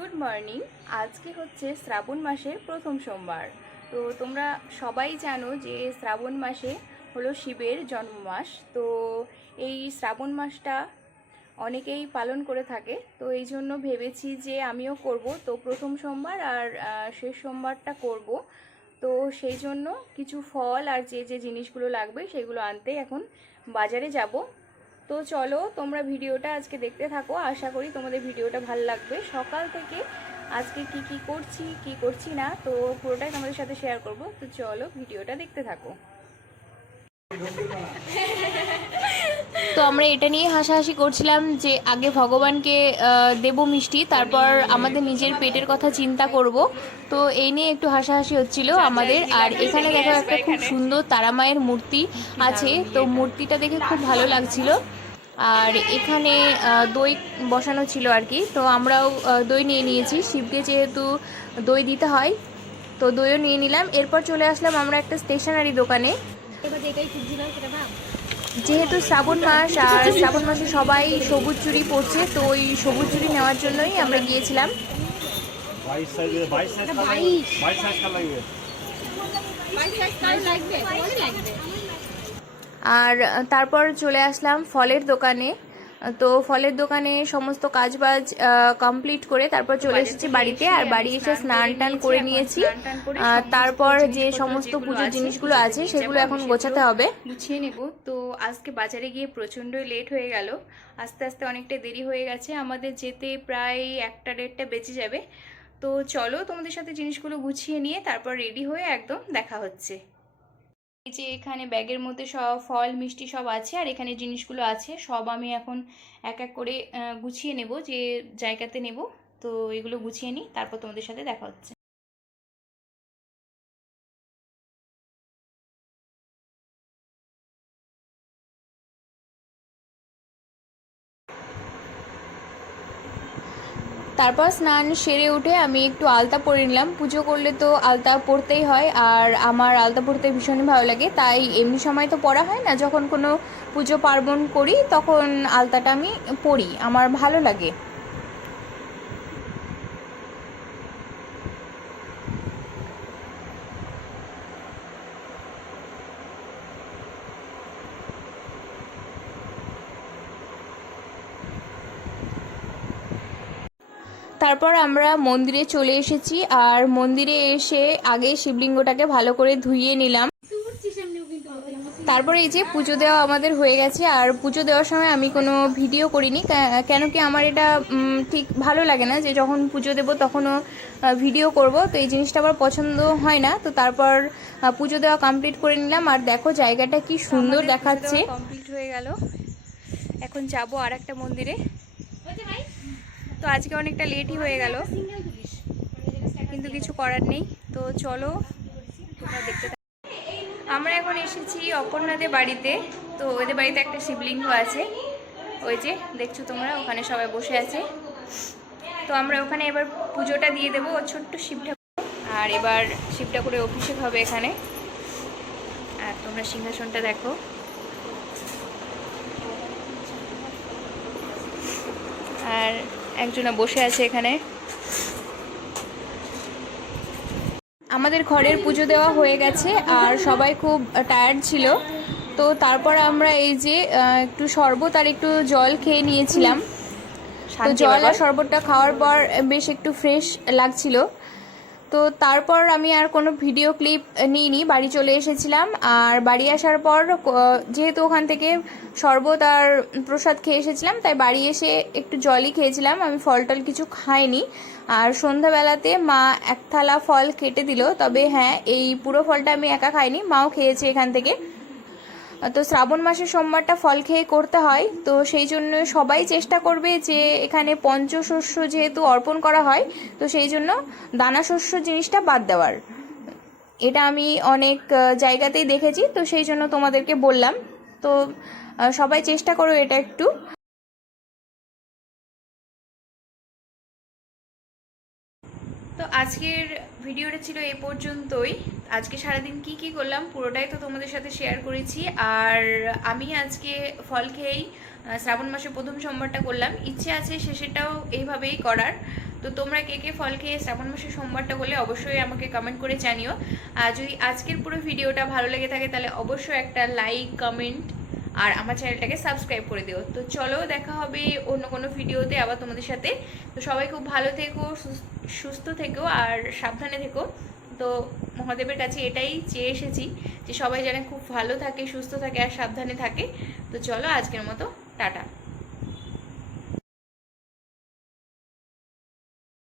Good morning. আজকে হচ্ছে শ্রাবণ মাসের প্রথম সোমবার। তো তোমরা সবাই জানো যে শ্রাবণ মাসে হলো শিবের জন্ম মাস। তো এই শ্রাবণ মাসটা অনেকেই পালন করে থাকে, তো এই জন্য ভেবেছি যে আমিও করব। তো প্রথম সোমবার আর শেষ সোমবারটা করব। তো সেই জন্য কিছু ফল আর যে যে জিনিসগুলো লাগবে সেগুলো আনতে এখন বাজারে যাব। তো চলো তোমরা ভিডিওটা আজকে দেখতে থাকো, আশা করি তোমাদের ভিডিওটা ভালো লাগবে। সকাল থেকে আজকে কি কি করছি কি করছি না তো পুরোটাই তোমাদের সাথে শেয়ার করব। তো চলো ভিডিওটা দেখতে থাকো। তো আমরা এটা নিয়ে হাসাহাসি করছিলাম যে আগে ভগবানকে দেব মিষ্টি, তারপর আমাদের নিজের পেটের কথা চিন্তা করব। তো এই নিয়ে একটু হাসাহাসি হচ্ছিল আমাদের। আর এখানে দেখো একটা খুব সুন্দর তারা মায়ের মূর্তি আছে, তো মূর্তিটা দেখে খুব ভালো লাগছিল। আর এখানে দই বসানো ছিল আর কি, তো আমরাও দই নিয়ে নিয়েছি। শিবকে যেহেতু দই দিতে হয় তো দইও নিয়ে নিলাম। এরপর চলে আসলাম আমরা একটা স্টেশনারি দোকানে। যেহেতু শ্রাবণ মাস আর শ্রাবণ মাসে সবাই সবুজ চুড়ি পরছে, তো ওই সবুজ চুড়ি নেওয়ার জন্যই আমরা গিয়েছিলাম। আর তারপর চলে আসলাম ফলের দোকানে। তো ফলের দোকানে সমস্ত কাজবাজ কমপ্লিট করে তারপর চলে এসেছি বাড়িতে। আর বাড়ি এসে স্নান টান করে নিয়েছি। তারপর যে সমস্ত পুজোর জিনিসগুলো আছে সেগুলো এখন গোছাতে হবে, গুছিয়ে নেব। তো আজকে বাজারে গিয়ে প্রচণ্ডই লেট হয়ে গেল, আস্তে আস্তে অনেকটা দেরি হয়ে গেছে আমাদের যেতে, প্রায় 1টা 1:30 বেজে যাবে। তো চলো তোমাদের সাথে জিনিসগুলো গুছিয়ে নিয়ে তারপর রেডি হয়ে একদম দেখা হচ্ছে। এই যে এখানে ব্যাগের মধ্যে সব ফল মিষ্টি সব আছে, আর এখানে জিনিসগুলো আছে সব আমি এখন এক এক করে গুছিয়ে নেব, যে জায়গাতে নেব। তো এগুলো গুছিয়ে নিই, তারপর তোমাদের সাথে দেখা হচ্ছে। তারপর স্নান সেরে উঠে আমি একটু আলতা পরে নিলাম। পুজো করলে তো আলতা পরতেই হয়, আর আমার আলতা পরতে ভীষণই ভালো লাগে। তাই এমনি সময় তো পরা হয় না, যখন কোনো পুজো পার্বণ করি তখন আলতাটা আমি পরি, আমার ভালো লাগে। তারপর আমরা মন্দিরে চলে এসেছি, আর মন্দিরে এসে আগে শিবলিঙ্গটাকে ভালো করে ধুইয়ে নিলাম। তারপরে এই যে পুজো দেওয়া আমাদের হয়ে গেছে। আর পুজো দেওয়ার সময় আমি কোনো ভিডিও করিনি, কেন কি আমার এটা ঠিক ভালো লাগে না যে যখন পুজো দেব তখনও ভিডিও করব, তো এই জিনিসটা আমার পছন্দ হয় না। তো তারপর পুজো দেওয়া কমপ্লিট করে নিলাম। আর দেখো জায়গাটা কি সুন্দর দেখাচ্ছে। কমপ্লিট হয়ে গেল, এখন যাব আর একটা মন্দিরে। তো আজকে অনেকটা লেটই হয়ে গেল, কিন্তু কিছু করার নেই। তো চলো তোমরা দেখতে থাকো। আমরা এখন এসেছি অপর্ণাদের বাড়িতে। তো ওদের বাড়িতে একটা শিবলিঙ্গ আছে, ওই যে দেখছো তোমরা, ওখানে সবাই বসে আছে। তো আমরা ওখানে এবার পুজোটা দিয়ে দেবো, ও ছোট্ট শিব ঠাকুর। আর এবার শিব ঠাকুরের অভিষেক হবে এখানে। আর তোমরা সিংহাসনটা দেখো, আর একজনা বসে আছে এখানে। আমাদের ঘরের পুজো দেওয়া হয়ে গেছে আর সবাই খুব টায়ার্ড ছিল। তো তারপর আমরা এই যে একটু শরবত আর একটু জল খেয়ে নিয়েছিলাম। তো জল আর শরবতটা খাওয়ার পর বেশ একটু ফ্রেশ লাগছিল। তো তারপর আমি আর কোনো ভিডিও ক্লিপ নিইনি, বাড়ি চলে এসেছিলাম। আর বাড়ি আসার পর যেহেতু ওখান থেকে শরবত আর প্রসাদ খেয়ে এসেছিলাম, তাই বাড়ি এসে একটু জলই খেয়েছিলাম, আমি ফল টল কিছু খাইনি। আর সন্ধ্যাবেলাতে মা এক থালা ফল কেটে দিল, তবে হ্যাঁ এই পুরো ফলটা আমি একা খাইনি, মাও খেয়েছে এখান থেকে। তো শ্রাবণ মাসে সোমবারটা ফল খেয়ে করতে হয়, তো সেই জন্য সবাই চেষ্টা করবে যে এখানে পঞ্চশস্য যেহেতু অর্পণ করা হয়, তো সেই জন্য দানা শস্য জিনিসটা বাদ দেওয়ার। এটা আমি অনেক জায়গাতেই দেখেছি, তো সেই জন্য তোমাদেরকে বললাম। তো সবাই চেষ্টা করো এটা একটু। তো আজকের ভিডিওটা ছিল এই পর্যন্তই। আজকে সারাদিন কি কি করলাম পুরোটাই তো তোমাদের সাথে শেয়ার করেছি। আর আমি আজকে ফল খেয়েই শ্রাবণ মাসে প্রথম সোমবারটা করলাম, ইচ্ছে আছে শেষেরটাও এইভাবেই করার। তো তোমরা কে কে ফল খেয়ে শ্রাবণ মাসে সোমবারটা করলে অবশ্যই আমাকে কমেন্ট করে জানিও। আর যদি আজকের পুরো ভিডিওটা ভালো লেগে থাকে তাহলে অবশ্যই একটা লাইক, কমেন্ট আর আমার চ্যানেলটাকে সাবস্ক্রাইব করে দিও। তো চলো, দেখা হবে অন্য কোনো ভিডিওতে আবার তোমাদের সাথে। তো সবাই খুব ভালো থেকো, সুস্থ থেকো আর সাবধানে থেকো। তো মহাদেবের কাছে এটাই চেয়ে এসেছি যে সবাই যেন খুব ভালো থাকে, সুস্থ থাকে আর সাবধানে থাকে। তো চলো, আজকের মতো টাটা।